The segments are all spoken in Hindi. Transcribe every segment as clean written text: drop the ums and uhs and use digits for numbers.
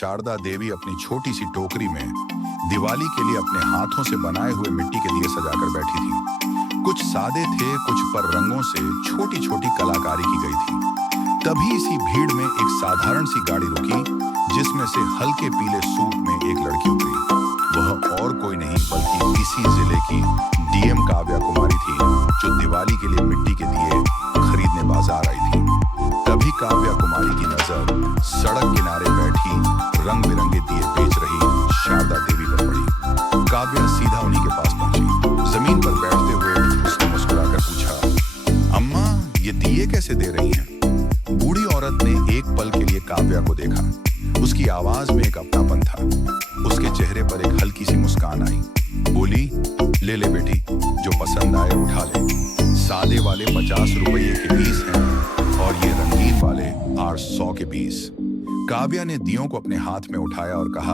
शारदा देवी अपनी छोटी सी टोकरी में दिवाली के लिए अपने हाथों से बनाए हुए मिट्टी के दिए सजाकर बैठी थी। कुछ सादे थे, कुछ पर रंगों से छोटी छोटी कलाकारी की गई थी। तभी इसी भीड़ में एक साधारण सी गाड़ी रुकी, जिसमें से हल्के पीले सूट में एक लड़की उतरी। वह और कोई नहीं बल्कि इसी जिले की डीएम काव्या कुमारी थी, जो दिवाली के लिए मिट्टी के दिए खरीदने बाजार आई थी। तभी काव्या कुमारी की नजर सड़क किनारे बैठी रंग बिरंगे दिए बेच रही शारदा देवी पर पड़ी। काव्या सीधा उन्हीं के पास पहुंची। जमीन पर बैठते हुए उसने मुस्कुराकर पूछा, अम्मा, ये दिए कैसे दे रही हैं? बूढ़ी औरत ने एक पल के लिए काव्या को देखा। उसकी आवाज में एक अपनापन था। उसके चेहरे पर एक हल्की सी मुस्कान आई। बोली, ले ले बेटी, जो पसंद आए उठा ले। सादे वाले 50 रुपये के पीस हैं और ये रंगीन वाले 800 के पीस। काव्या ने दियों को अपने हाथ में उठाया और कहा,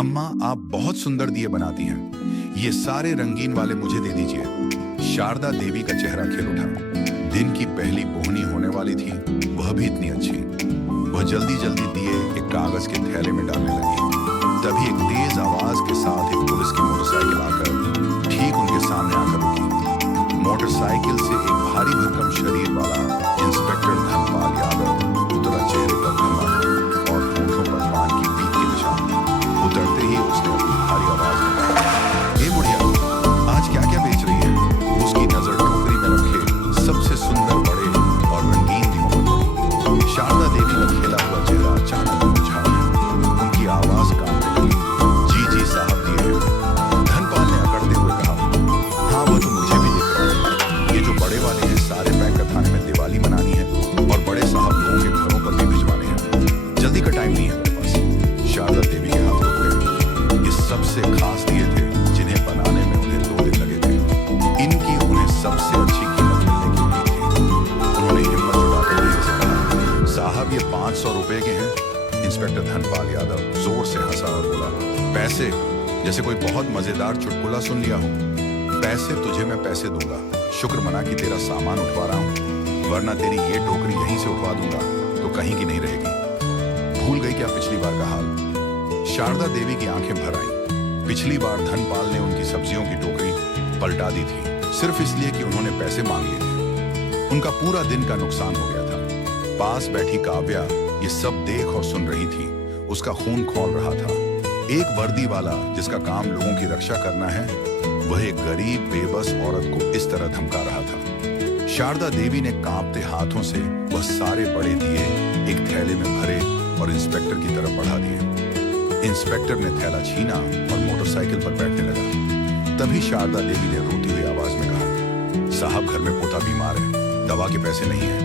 अम्मा, आप बहुत सुंदर दिए बनाती हैं। ये सारे रंगीन वाले मुझे दे दीजिए। शारदा देवी का चेहरा खिल उठा। दिन की पहली बोहनी होने वाली थी, वह भी इतनी अच्छी। वह जल्दी जल्दी दिए एक कागज के थैले में डालने लगी। तभी एक तेज आवाज के साथ एक पुलिस की मोटरसाइकिल आकर ठीक उनके सामने आकर रुकी। मोटरसाइकिल से एक भारी भरकम शरीर वाला इंस्पेक्टर धनपाल यादव उतरा। चेहरे पर घमंड और होठों पर पान की पीक के निशान। उतरते ही उसने अपनी भारी आवाज में कहा, ए बुढ़िया, आज क्या क्या बेच रही है? उसकी नजर टोकरी में रखे सबसे सुंदर बड़े और रंगीन दियों पर पड़ी। शारदा देवी का खिला हुआ चेहरा अचानक मुरझा गया। उनकी आवाज कांपने लगी, जी जी साहब, दिए हैं। धनपाल ने अकड़ते हुए कहा, हाँ, वो तो मुझे भी दिख रहा है। ये जो बड़े वाले हैं, सारे पैक कर थाने में दिवाली मनानी है और बड़े साहब लोगों के घरों पर भी भिजवाने हैं। जल्दी का टाइम नहीं है मेरे पास। शारदा देवी के हाथ रुक गए। ये सबसे खास दिए थे, जिन्हें बनाने में उन्हें 2 दिन लगे थे। इनकी उन्हें सबसे अच्छी कीमत मिलने की उम्मीद थी। उन्होंने हिम्मत जुटाकर देवी से कहा, साहब, ये 500 रुपए के हैं। इंस्पेक्टर धनपाल यादव जोर से हंसा और बोला, पैसे? जैसे कोई बहुत मजेदार चुटकुला सुन लिया हो। पैसे तुझे मैं पैसे दूंगा। शुक्र मना कि तेरा सामान उठवा रहा हूँ, वरना तेरी ये टोकरी यहीं से उठवा दूंगा तो कहीं की नहीं रहेगी। भूल गई क्या पिछली बार का हाल? शारदा देवी की आंखें भर आईं। पिछली बार धनपाल ने उनकी सब्जियों की टोकरी पलटा दी थी, सिर्फ इसलिए कि उन्होंने पैसे मांग लिए थे। उनका पूरा दिन का नुकसान हो गया था। पास बैठी काव्या ये सब देख और सुन रही थी। उसका खून खौल रहा था। एक वर्दी वाला जिसका काम लोगों की रक्षा करना है, वह एक गरीब बेबस औरत को इस तरह धमका रहा था। शारदा देवी ने कांपते हाथों से वह सारे बड़े दिए एक थैले में भरे और इंस्पेक्टर की तरफ बढ़ा दिए। इंस्पेक्टर ने थैला छीना और मोटरसाइकिल पर बैठने लगा। तभी शारदा देवी ने रोती हुई आवाज में कहा, साहब, घर में पोता बीमार है, दवा के पैसे नहीं है,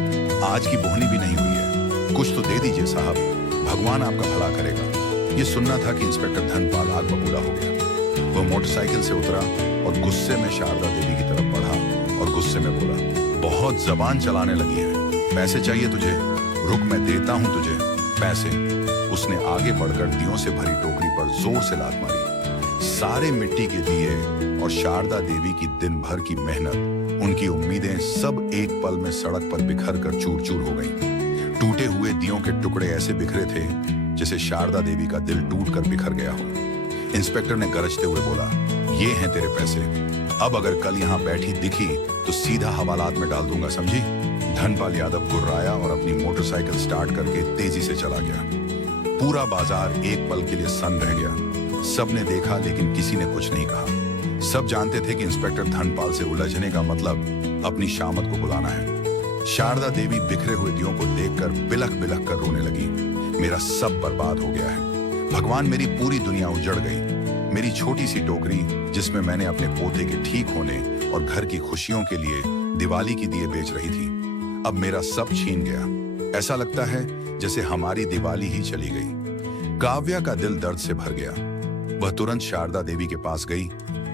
आज की बोहनी भी नहीं हुई है, कुछ तो दे दीजिए साहब, भगवान आपका भला करेगा। ये सुनना था कि इंस्पेक्टर धनपाल आग बबूला हो गया। वह मोटरसाइकिल से उतरा और गुस्से में शारदा देवी की तरफ बढ़ा और गुस्से में बोला, बहुत जबान चलाने लगी है। पैसे चाहिए तुझे? रुक, मैं देता हूं तुझे पैसे। उसने आगे बढ़कर दियों से भरी टोकरी पर जोर से लात मारी। सारे मिट्टी के दिए और शारदा देवी की दिन भर की मेहनत, उनकी उम्मीदें सब एक पल में सड़क पर बिखर कर चूर चूर हो गईं। टूटे हुए दियों के टुकड़े ऐसे बिखरे थे जैसे शारदा देवी का दिल टूट कर बिखर गया हो। इंस्पेक्टर ने गरजते हुए बोला, ये हैं तेरे पैसे। अब अगर कल यहाँ बैठी दिखी तो सीधा हवालात में डाल दूंगा, समझी? धनपाल यादव गुर्राया और अपनी मोटरसाइकिल स्टार्ट करके तेजी से चला गया। पूरा बाजार एक पल के लिए सन्न रह गया। सबने देखा लेकिन किसी ने कुछ नहीं कहा। सब जानते थे कि इंस्पेक्टर धनपाल से उलझने का मतलब अपनी शामत को बुलाना है। शारदा देवी बिखरे हुए दियों को देखकर बिलख बिलख कर रोने लगी। मेरा सब बर्बाद हो गया है भगवान, मेरी पूरी दुनिया उजड़ गई। मेरी छोटी सी टोकरी जिसमें मैंने अपने पोते के ठीक होने और घर की खुशियों के लिए दिवाली की दिए बेच रही थी, अब मेरा सब छीन गया। ऐसा लगता है जैसे हमारी दिवाली ही चली गई। काव्या का दिल दर्द से भर गया। वह तुरंत शारदा देवी के पास गई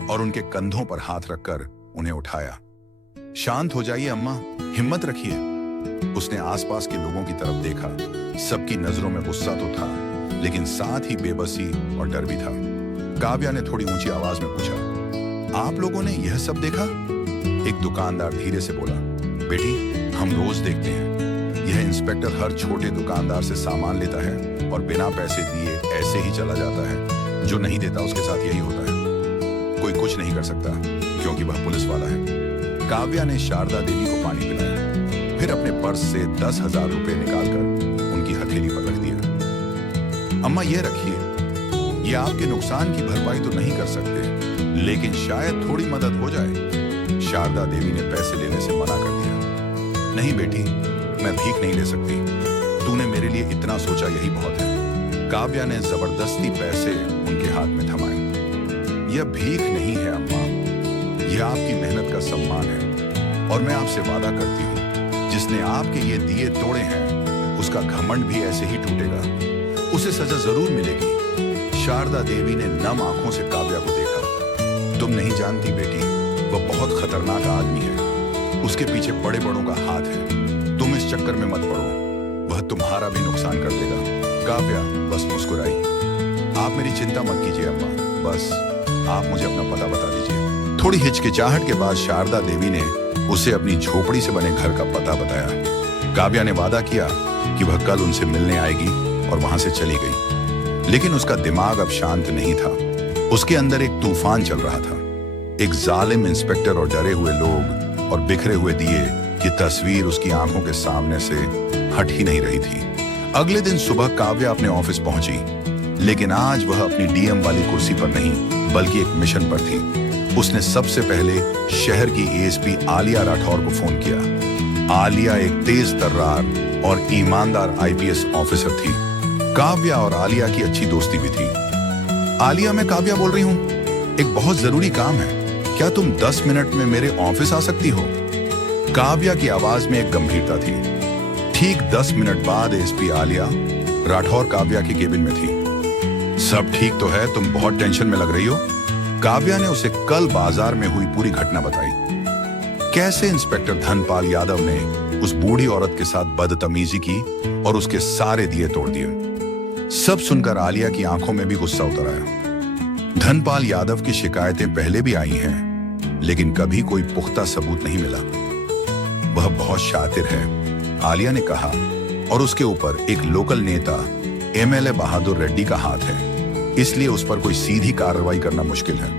और उनके कंधों पर हाथ रखकर उन्हें उठाया। शांत हो जाइए अम्मा, हिम्मत रखिए। उसने आसपास के लोगों की तरफ देखा। सबकी नजरों में गुस्सा तो था, लेकिन साथ ही बेबसी और डर भी था। काव्या ने थोड़ी ऊंची आवाज में पूछा, आप लोगों ने यह सब देखा? एक दुकानदार धीरे से बोला, बेटी, हम रोज देखते हैं। यह इंस्पेक्टर हर छोटे दुकानदार से सामान लेता है और बिना पैसे दिए ऐसे ही चला जाता है। जो नहीं देता उसके साथ यही होता है। कोई कुछ नहीं कर सकता क्योंकि वह पुलिस वाला है। काव्या ने शारदा देवी को पानी पिलाया, फिर अपने पर्स से 10,000 रुपए निकालकर उनकी हथेली पर रख दिया। अम्मा ये रखिए, ये आपके नुकसान की भरपाई तो नहीं कर सकते, लेकिन शायद थोड़ी मदद हो जाए। शारदा देवी ने पैसे लेने से मना कर दिया। नहीं बेटी, मैं भीख नहीं ले सकती। तूने मेरे लिए इतना सोचा यही बहुत है। काव्या ने जबरदस्ती पैसे उनके हाथ में थमाए। यह भीख नहीं है अम्मा, यह आपकी मेहनत का सम्मान है और मैं आपसे वादा करती हूँ, जिसने आपके ये दिए तोड़े हैं उसका घमंड भी ऐसे ही टूटेगा। उसे सजा जरूर मिलेगी। शारदा देवी ने नम आंखों से काव्या को देखा। तुम नहीं जानती बेटी, वह बहुत खतरनाक आदमी है। उसके पीछे बड़े बड़ों का हाथ है। तुम इस चक्कर में मत पड़ो, वह तुम्हारा भी नुकसान कर देगा। काव्या बस मुस्कुराई। आप मेरी चिंता मत कीजिए अम्मा, बस आप मुझे अपना पता बता दीजिए। थोड़ी हिचकिचाहट के बाद शारदा देवी ने उसे अपनी झोपड़ी से बने घर का पता बताया। काव्या ने वादा किया कि वह कल उनसे मिलने आएगी और वहां से चली गई। लेकिन उसका दिमाग अब शांत नहीं था। उसके अंदर एक तूफान चल रहा था। एक जालिम इंस्पेक्टर और डरे हुए लोग और बिखरे हुए दिए की तस्वीर उसकी आंखों के सामने से हट ही नहीं रही थी। अगले दिन सुबह काव्या अपने ऑफिस पहुंची, लेकिन आज वह अपनी डीएम वाली कुर्सी पर नहीं बल्कि एक मिशन पर थी। उसने सबसे पहले शहर की एएसपी आलिया राठौर को फोन किया। आलिया एक तेज तर्रार और ईमानदार आईपीएस ऑफिसर थी। काव्या और आलिया की अच्छी दोस्ती भी थी। आलिया, मैं काव्या बोल रही हूँ, एक बहुत जरूरी काम है। क्या तुम 10 मिनट में मेरे ऑफिस आ सकती हो? काव्या की आवाज में एक गंभीरता थी। ठीक 10 मिनट बाद एएसपी आलिया राठौर काव्या के केबिन में थी। सब ठीक तो है, तुम बहुत टेंशन में लग रही हो। काव्या ने उसे कल बाजार में हुई पूरी घटना बताई। कैसे इंस्पेक्टर धनपाल यादव ने उस बूढ़ी औरत के साथ बदतमीजी की और उसके सारे दिए तोड़ दिए। सब सुनकर आलिया की आंखों में भी गुस्सा उतर आया। धनपाल यादव की शिकायतें पहले भी आई हैं, लेकिन कभी कोई पुख्ता सबूत नहीं मिला। वह बहुत शातिर है, आलिया ने कहा, और उसके ऊपर एक लोकल नेता एमएलए बहादुर रेड्डी का हाथ है, इसलिए उस पर कोई सीधी कार्रवाई करना मुश्किल है।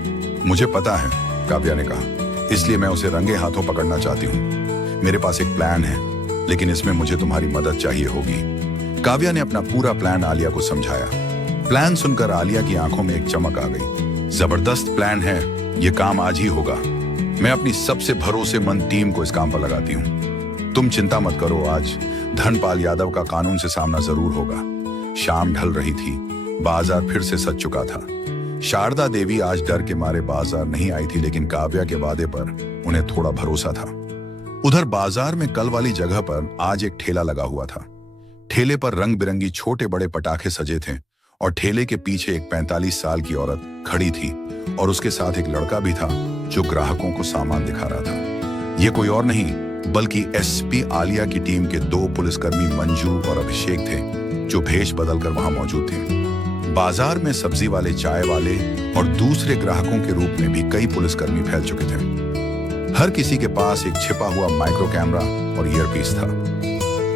मुझे पता है, काव्या ने कहा, इसलिए मैं उसे रंगे हाथों पकड़ना चाहती हूँ। मेरे पास एक प्लान है, लेकिन इसमें मुझे तुम्हारी मदद चाहिए होगी। काव्या ने अपना पूरा प्लान आलिया को समझाया। प्लान सुनकर आलिया की आंखों में एक चमक आ गई। जबरदस्त प्लान है, ये काम आज ही होगा। मैं अपनी सबसे भरोसेमंद टीम को इस काम पर लगाती हूँ। तुम चिंता मत करो, आज धनपाल यादव का कानून से सामना जरूर होगा। शाम ढल रही थी, बाजार फिर से सज चुका था। शारदा देवी आज डर के मारे बाजार नहीं आई थी, लेकिन काव्या के वादे पर उन्हें थोड़ा भरोसा था। उधर बाजार में कल वाली जगह पर आज एक ठेला लगा हुआ था। ठेले पर रंग बिरंगी छोटे बड़े पटाखे सजे थे और ठेले के पीछे एक 45 साल की औरत खड़ी थी और उसके साथ एक लड़का भी था जो ग्राहकों को सामान दिखा रहा था। ये कोई और नहीं बल्कि एसपी आलिया की टीम के 2 पुलिसकर्मी मंजू और अभिषेक थे, जो भेष बदलकर वहां मौजूद थे। बाजार में सब्जी वाले, चाय वाले और दूसरे ग्राहकों के रूप में भी कई पुलिसकर्मी फैल चुके थे। हर किसी के पास एक छिपा हुआ माइक्रो कैमरा और ईयरपीस था।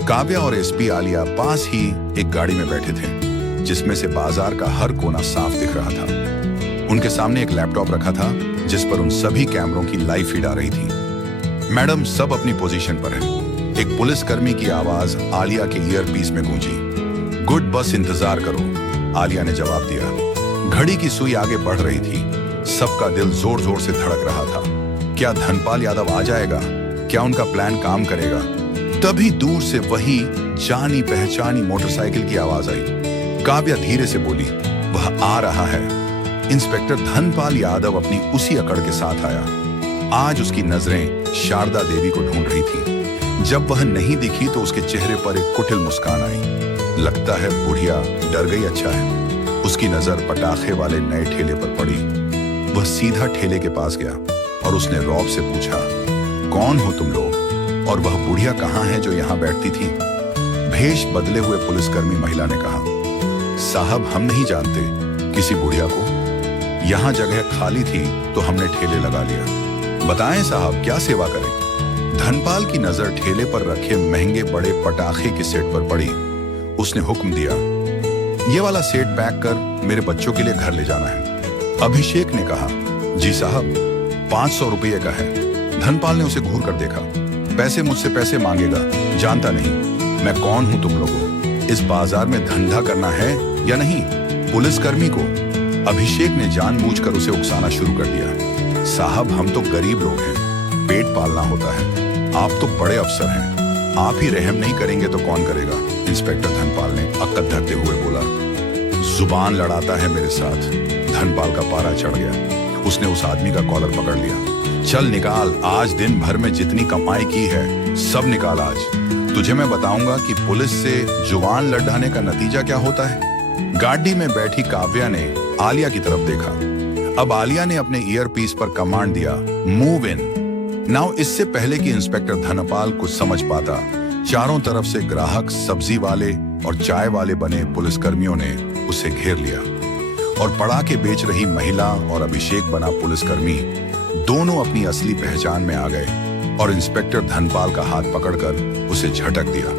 काव्या और एसपी आलिया पास ही एक गाड़ी में बैठे थे, जिसमें से बाजार का हर कोना साफ दिख रहा था। उनके सामने एक लैपटॉप रखा था, जिस पर उन सभी कैमरों की लाइव फीड आ रही थी। मैडम, सब अपनी पोजीशन पर है। एक पुलिसकर्मी की आवाज आलिया के ईयरपीस में गूंजी। गुड, बस इंतजार करो, आलिया ने जवाब दिया। घड़ी की सुई आगे बढ़ रही थी। सबका दिल जोर जोर से धड़क रहा था। क्या धनपाल यादव आ जाएगा? क्या उनका प्लान काम करेगा? तभी दूर से वही जानी पहचानी मोटरसाइकिल की आवाज आई। काव्या धीरे से बोली, वह आ रहा है। इंस्पेक्टर धनपाल यादव अपनी उसी अकड़ के साथ आया। आज उसकी नजरें शारदा देवी को ढूंढ रही थी। जब वह नहीं दिखी तो उसके चेहरे पर एक कुटिल मुस्कान आई। लगता है बुढ़िया डर गई, अच्छा है। उसकी नजर पटाखे वाले नए ठेले पर पड़ी। वह सीधा ठेले के पास गया और उसने रौब से पूछा, कौन हो तुम लोग और वह बुढ़िया कहाँ है जो यहाँ बैठती थी? भेष बदले हुए पुलिसकर्मी महिला ने कहा, साहब, हम नहीं जानते किसी बुढ़िया को। यहाँ जगह खाली थी तो हमने ठेले लगा लिया। बताएं साहब, क्या सेवा करें? धनपाल की नजर ठेले पर रखे महंगे बड़े पटाखे के सेट पर पड़ी। उसने हुक्म दिया, ये वाला सेट पैक कर मेरे बच्चों के लिए घर ले जाना है। अभिषेक ने कहा, जी साहब, 500 रुपये का है। धनपाल ने उसे घूर कर देखा। पैसे मुझसे पैसे मांगेगा, जानता नहीं मैं कौन हूं तुम लोगों। इस बाजार में धंधा करना है या नहीं? पुलिसकर्मी को अभिषेक ने जानबूझकर उसे उकसाना शुरू कर दिया। साहब, हम तो गरीब लोग हैं, पेट पालना होता है। आप तो बड़े अफसर हैं, आप ही रहम नहीं करेंगे तो कौन करेगा? इंस्पेक्टर धनपाल ने अक्कत धरते हुए बोला। जुबान लड़ाता है मेरे साथ। धनपाल का पारा चढ़ गया। उसने उस आदमी का कॉलर पकड़ लिया। चल निकाल, आज दिन भर में जितनी कमाई की है सब निकाल आज। तुझे मैं बताऊंगा कि पुलिस से जुबान लड़ाने का नतीजा क्या होता है। गाड़ी में बैठी काव्या ने आलिया की तरफ देखा। अब आलिया ने अपने ईयरपीस पर कमांड दिया, मूव इन नाउ। इससे पहले कि इंस्पेक्टर धनपाल कुछ समझ पाता, चारों तरफ से ग्राहक, सब्जी वाले और चाय वाले बने पुलिसकर्मियों ने उसे घेर लिया और पड़ाके बेच रही महिला और अभिषेक बना पुलिसकर्मी दोनों अपनी असली पहचान में आ गए और इंस्पेक्टर धनपाल का हाथ पकड़कर उसे झटक दिया।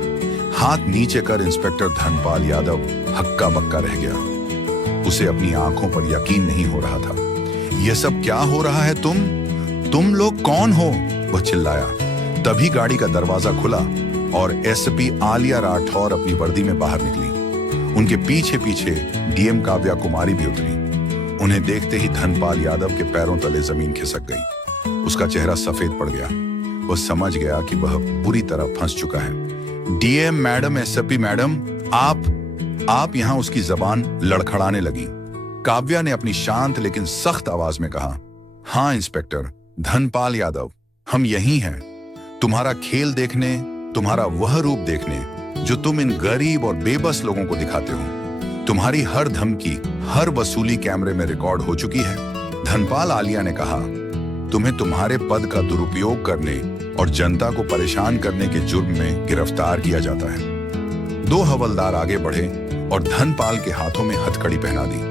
हाथ नीचे कर इंस्पेक्टर धनपाल यादव हक्का बक्का रह गया। उसे अपनी आंखों पर यकीन नहीं हो रहा था। यह सब क्या हो रहा है? तुम लोग कौन हो? वह चिल्लाया। तभी गाड़ी का दरवाजा खुला और एसपी आलिया राठौर अपनी वर्दी में बाहर निकली। उनके पीछे पीछे डीएम काव्या कुमारी भी उतरी। उन्हें देखते ही धनपाल यादव के पैरों तले जमीन खिसक गई। उसका चेहरा सफेद पड़ गया। वह समझ गया कि वह बुरी तरह फंस चुका है। डीएम मैडम, एसपी मैडम, आप यहां? उसकी जबान लड़खड़ाने लगी। काव्या ने अपनी शांत लेकिन सख्त आवाज में कहा, हाँ इंस्पेक्टर धनपाल यादव, हम यही हैं। तुम्हारा खेल देखने, तुम्हारा वह रूप देखने जो तुम इन गरीब और बेबस लोगों को दिखाते हो। तुम्हारी हर धमकी, हर वसूली कैमरे में रिकॉर्ड हो चुकी है। धनपाल, आलिया ने कहा, तुम्हें तुम्हारे पद का दुरुपयोग करने और जनता को परेशान करने के जुर्म में गिरफ्तार किया जाता है। दो हवलदार आगे बढ़े और धनपाल के हाथों में हथकड़ी पहना दी।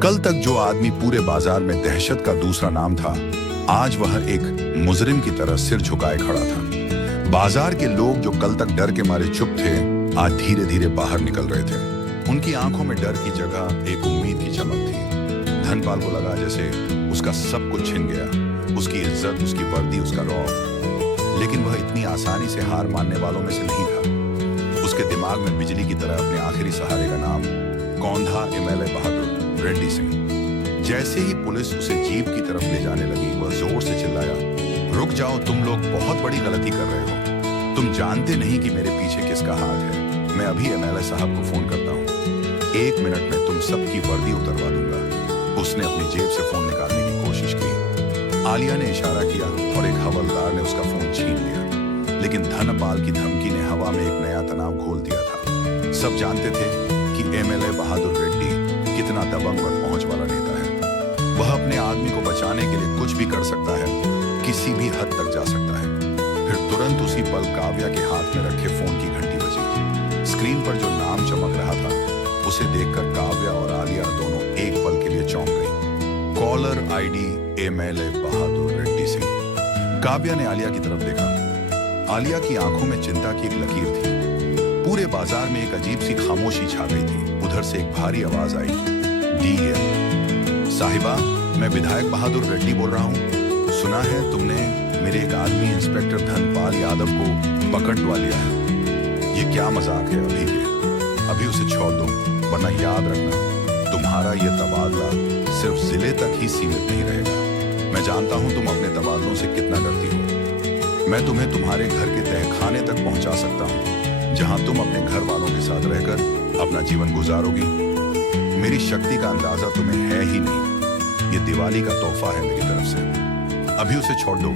कल तक जो आदमी पूरे बाजार में दहशत का दूसरा नाम था, आज वह एक मुजरिम की तरह सिर झुकाए खड़ा था। बाजार के लोग जो कल तक डर के मारे चुप थे, आज धीरे धीरे बाहर निकल रहे थे। उनकी आंखों में डर की जगह एक उम्मीद की चमक थी। धनपाल को लगा जैसे उसका सब कुछ छिन गया, उसकी इज्जत, उसकी वर्दी, उसका रौब। लेकिन वह इतनी आसानी से हार मानने वालों में से नहीं था। उसके दिमाग में बिजली की तरह अपने आखिरी सहारे का नाम, कौंधा एमएलए बहादुर रेड्डी सिंह। जैसे ही पुलिस उसे जीप की तरफ ले जाने लगी, वह जोर से चिल्लाया, रुक जाओ, तुम लोग बहुत बड़ी गलती कर रहे हो। तुम जानते नहीं कि मेरे पीछे किसका हाथ है। मैं अभी एमएलए साहब को फोन करता हूँ। 1 मिनट में तुम सबकी वर्दी उतरवा दूंगा। उसने अपनी जेब से फोन निकालने की कोशिश की। आलिया ने इशारा किया और एक हवलदार ने उसका फोन छीन लिया। लेकिन धनपाल की धमकी ने हवा में एक नया तनाव घोल दिया था। सब जानते थे कि एमएलए बहादुर रेड्डी कितना दबंग और पहुंच वाला नेता है। वह अपने आदमी को बचाने के लिए कुछ भी कर सकता है, किसी भी हद तक जा सकता है। फिर तुरंत उसी पल काव्या के हाथ में रखे फोन की घंटी बजी। स्क्रीन पर जो नाम चमक रहा था, उसे देखकर काव्या और आलिया दोनों एक पल के लिए चौंक गई। कॉलर आईडी एमएलए बहादुर रेड्डी सिंह। काव्या ने आलिया की तरफ देखा। आलिया की आंखों में चिंता की एक लकीर थी। पूरे बाजार में एक अजीब सी खामोशी छा गई थी। उधर से एक भारी आवाज आई, डीएम साहिबा, मैं विधायक बहादुर रेड्डी बोल रहा हूँ। सुना है तुमने मेरे एक आदमी इंस्पेक्टर धनपाल यादव को पकड़वा लिया है। ये क्या मजाक है? अभी उसे छोड़ दो, वरना याद रखना तुम्हारा ये तबादला सिर्फ जिले तक ही सीमित नहीं रहेगा। मैं जानता हूं तुम अपने तबादलों से कितना डरती हो। मैं तुम्हें तुम्हारे घर के तहखाने तक पहुंचा सकता हूं, जहां तुम अपने घर वालों के साथ रहकर अपना जीवन गुजारोगी। मेरी शक्ति का अंदाजा तुम्हें है ही नहीं। ये दिवाली का तोहफा है मेरी तरफ से। अभी उसे छोड़ दो,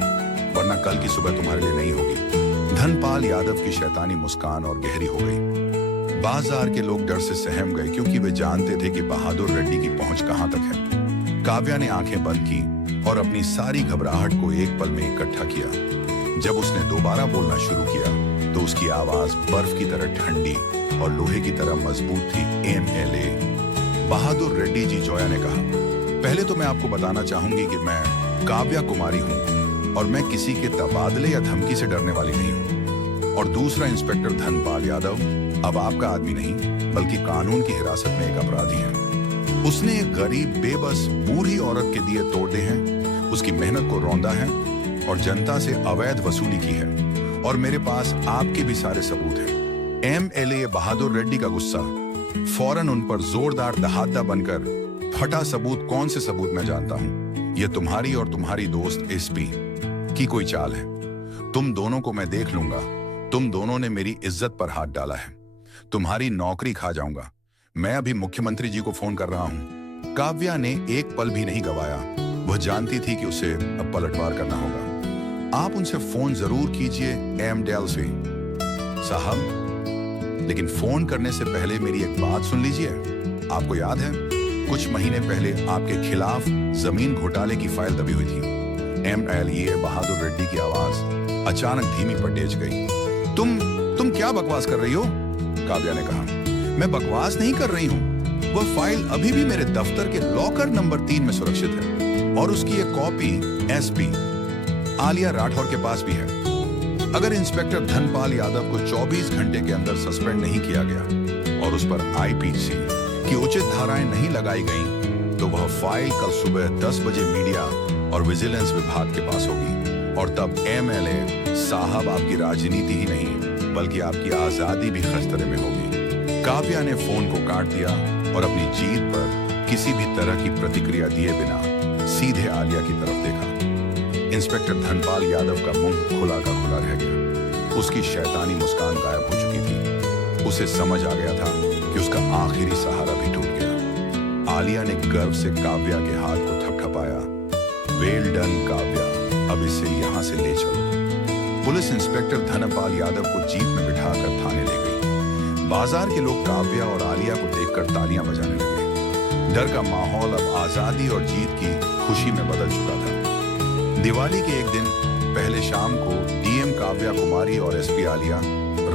वरना कल की सुबह तुम्हारे लिए नहीं होगी। धनपाल यादव की शैतानी मुस्कान और गहरी हो गई। बाजार के लोग डर से सहम गए, क्योंकि वे जानते थे कि बहादुर रेड्डी की पहुंच कहां तक है। काव्या ने आंखें बंद की और अपनी सारी घबराहट को एक पल में इकट्ठा किया। जब उसने दोबारा बोलना शुरू किया तो उसकी आवाज बर्फ की तरह ठंडी और लोहे की तरह मजबूत थी। एमएलए बहादुर रेड्डी जी, जोया ने कहा, पहले तो मैं आपको बताना चाहूंगी कि मैं काव्या कुमारी हूं और मैं किसी के तबादले या धमकी से डरने वाली नहीं हूं। और दूसरा, इंस्पेक्टर धनपाल यादव अब आपका आदमी नहीं, बल्कि कानून की हिरासत में एक अपराधी है। उसने एक गरीब बेबस बूढ़ी औरत के दिए तोड़े हैं, उसकी मेहनत को रौंदा है और जनता से अवैध वसूली की है। और मेरे पास आपके भी सारे सबूत हैं। एमएलए बहादुर रेड्डी का गुस्सा फौरन उन पर जोरदार दहाड़ता बनकर फटा। सबूत? कौन से सबूत? मैं जानता हूं यह तुम्हारी और तुम्हारी दोस्त एसपी की कोई चाल है। तुम दोनों को मैं देख लूंगा। तुम दोनों ने मेरी इज्जत पर हाथ डाला है। तुम्हारी नौकरी खा जाऊंगा। मैं अभी मुख्यमंत्री जी को फोन कर रहा हूं। काव्या ने एक पल भी नहीं गवाया। वह जानती थी कि उसे अब पलटवार करना होगा। आप उनसे फोन जरूर कीजिए एमडेल से साहब, लेकिन फोन करने से पहले मेरी एक बात सुन लीजिए। आपको याद है कुछ महीने पहले आपके खिलाफ जमीन घोटाले की फाइल दबी हुई थी। एमएलए बहादुर रेड्डी की आवाज अचानक धीमी पर टेज गई। तुम क्या बकवास कर रही हो? काव्या ने कहा। मैं बकवास नहीं कर रही हूं। वह फाइल अभी भी मेरे दफ्तर के लॉकर नंबर 3 में सुरक्षित है और उसकी एक कॉपी एसपी आलिया राठौर के पास भी है। अगर इंस्पेक्टर धनपाल यादव को 24 घंटे के अंदर सस्पेंड नहीं किया गया और उस पर आईपीसी की उचित धाराएं नहीं लगाई गई तो वह फाइल कल सुबह 10 बजे मीडिया और विजिलेंस विभाग के पास होगी। और तब एमएलए साहब आपकी राजनीति ही नहीं बल्कि आपकी आजादी भी खतरे में होगी। काव्या ने फोन को काट दिया और अपनी जीत पर किसी भी तरह की प्रतिक्रिया दिए बिना सीधे आलिया की तरफ देखा। इंस्पेक्टर धनपाल यादव का मुंह खुला का खुला रह गया। उसकी शैतानी मुस्कान गायब हो चुकी थी। उसे समझ आ गया था कि उसका आखिरी सहारा भी टूट गया। आलिया ने गर्व से काव्या के हाथ को थपथपाया। वेल डन काव्या, अब इसे यहां से ले चलो। पुलिस इंस्पेक्टर धनपाल यादव को जीप में बिठाकर थाने ले गई। बाजार के लोग काव्या और आलिया को देखकर तालियां बजाने लगे। डर का माहौल अब आजादी और जीत की खुशी में बदल चुका था। दिवाली के एक दिन पहले शाम को डीएम काव्या कुमारी और एसपी आलिया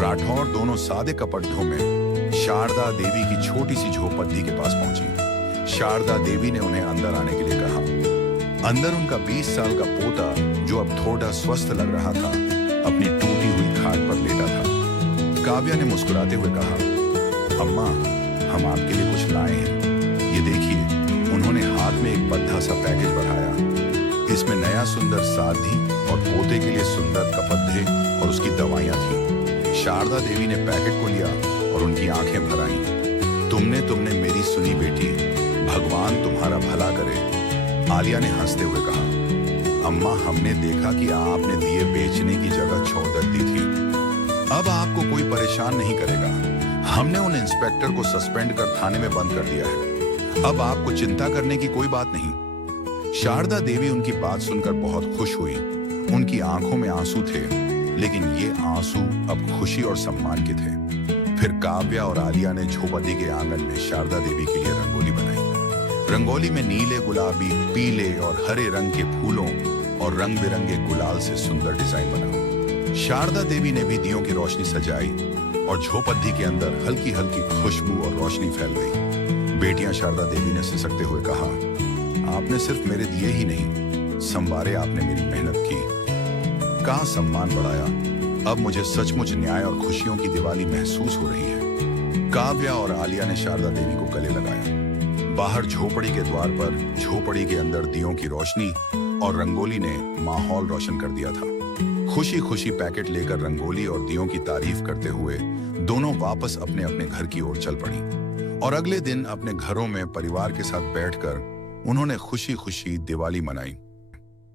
राठौर दोनों सादे कपड़ों में शारदा देवी की छोटी सी झोपड़ी के पास पहुंची। शारदा देवी ने उन्हें अंदर आने के लिए कहा। अंदर उनका 20 साल का पोता, जो अब थोड़ा स्वस्थ लग रहा था, अपनी टूटी हुई खाट पर लेटा था। काव्या ने मुस्कुराते हुए कहा, अम्मा, हम आपके लिए कुछ लाए हैं। ये देखिए। उन्होंने हाथ में एक बद्धा सा पैकेज बढ़ाया। इसमें नया सुंदर साधी और पोते के लिए सुंदर कपड़े और उसकी दवाइयां थी। शारदा देवी ने पैकेट को लिया और उनकी आंखें भर आईं। तुमने मेरी सुनी बेटी, भगवान तुम्हारा भला करे। आलिया ने हंसते हुए कहा, अम्मा, हमने देखा कि आपने दिए बेचने की जगह छोड़ दी थी। अब आपको कोई परेशान नहीं करेगा। हमने उन इंस्पेक्टर को सस्पेंड कर थाने में बंद कर दिया है। अब आपको चिंता करने की कोई बात नहीं। शारदा देवी उनकी बात सुनकर बहुत खुश हुई। उनकी आंखों में आंसू थे, लेकिन ये आंसू अब खुशी और सम्मान के थे। फिर काव्या और आलिया ने झोपड़ी के आंगन में शारदा देवी के लिए रंगोली बनाई। रंगोली में नीले, गुलाबी, पीले और हरे रंग के फूलों और रंग बिरंगे गुलाल से सुंदर डिजाइन बना। शारदा देवी ने भी दियों की रोशनी सजाई और झोपड़ी के अंदर हल्की हल्की खुशबू और रोशनी फैल गई। बेटियां, शारदा देवी ने सिसकते हुए कहा, आपने सिर्फ मेरे दिए ही नहीं संवारे, आपने मेरी मेहनत की का सम्मान बढ़ाया। अब मुझे सचमुच न्याय और खुशियों की दिवाली महसूस हो रही है। काव्या और आलिया ने शारदा देवी को गले लगाया। बाहर झोपड़ी के द्वार पर, झोपड़ी के अंदर दियों की रोशनी और रंगोली ने माहौल रोशन कर दिया था। खुशी खुशी पैकेट लेकर रंगोली और दियों की तारीफ करते हुए दोनों वापस अपने अपने घर की ओर चल पड़ी। और अगले दिन अपने घरों में परिवार के साथ बैठकर उन्होंने खुशी खुशी दिवाली मनाई।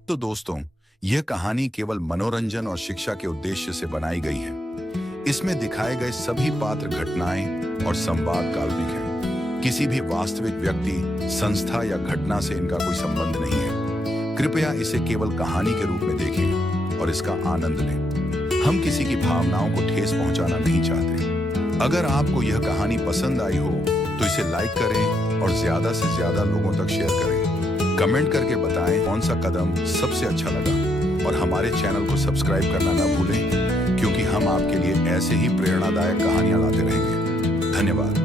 तो दोस्तों, यह कहानी केवल मनोरंजन और शिक्षा के उद्देश्य से बनाई गई है। इसमें दिखाए गए सभी पात्र, घटनाएं और संवाद काल्पनिक हैं। किसी भी वास्तविक व्यक्ति, संस्था या घटना से इनका कोई संबंध नहीं है। कृपया इसे केवल कहानी के रूप में देखें और इसका आनंद लें। हम किसी की भावनाओं को ठेस पहुंचाना नहीं चाहते। अगर आपको यह कहानी पसंद आई हो तो इसे लाइक करें और ज्यादा से ज्यादा लोगों तक शेयर करें। कमेंट करके बताएं कौन सा कदम सबसे अच्छा लगा और हमारे चैनल को सब्सक्राइब करना ना भूलें, क्योंकि हम आपके लिए ऐसे ही प्रेरणादायक कहानियां लाते रहेंगे। धन्यवाद।